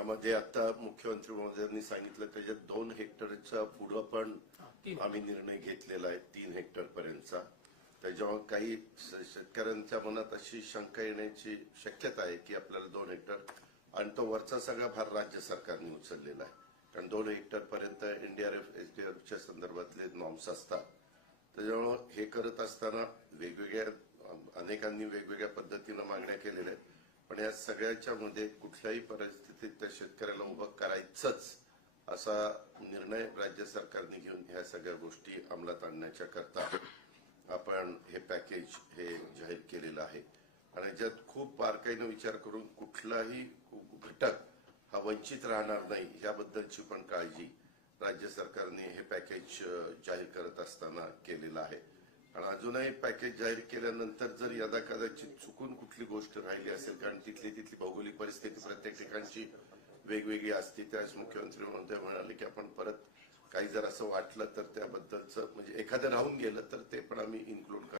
यामध्ये आता मुख्यमंत्री महोदयांनी सांगितलं त्याच्यात 2 हेक्टरच्या पुढे पण आम्ही निर्णय घेतलेला आहे 3 हेक्टर पर्यंतचा. त्याच्यामुळे काही शेतकऱ्यांच्या मनात अशी शंका येण्याची शक्यता आहे की आपल्याला 2 हेक्टर आणि तो वरचा सगळा भार राज्य सरकारने उचललेला आहे. कारण 2 हेक्टर पर्यंत एनडीआरएफ एसडीआरएफच्या संदर्भातले नॉर्म्स असतात. त्याच्यामुळे हे करत असताना अनेकांनी वेगवेगळ्या पद्धतीनं मागण्या केलेल्या आहेत. पण या सगळ्याच्या मध्ये कुठल्याही परिस्थितीत त्या शेतकऱ्याला उभं करायचंच असा निर्णय राज्य सरकारने घेऊन ह्या सगळ्या गोष्टी अंमलात आणण्याच्या करता आपण हे पॅकेज हे जाहीर केलेलं आहे. आणि याच्यात खूप बारकाईनं विचार करून कुठलाही घटक हा वंचित राहणार नाही याबद्दलची पण काळजी राज्य सरकारने हे पॅकेज जाहीर करत असताना केलेलं आहे. आणि अजूनही पॅकेज जाहीर केल्यानंतर जर यदाकदाचित चुकून कुठली गोष्ट राहिली असेल, कारण तिथली भौगोलिक परिस्थिती प्रत्येक ठिकाणची वेगवेगळी असते, त्याच मुख्यमंत्री महोदय म्हणाले की आपण परत काही जर असं वाटलं तर त्याबद्दलचं म्हणजे एखादं राहून गेलं तर ते पण आम्ही इन्क्लूड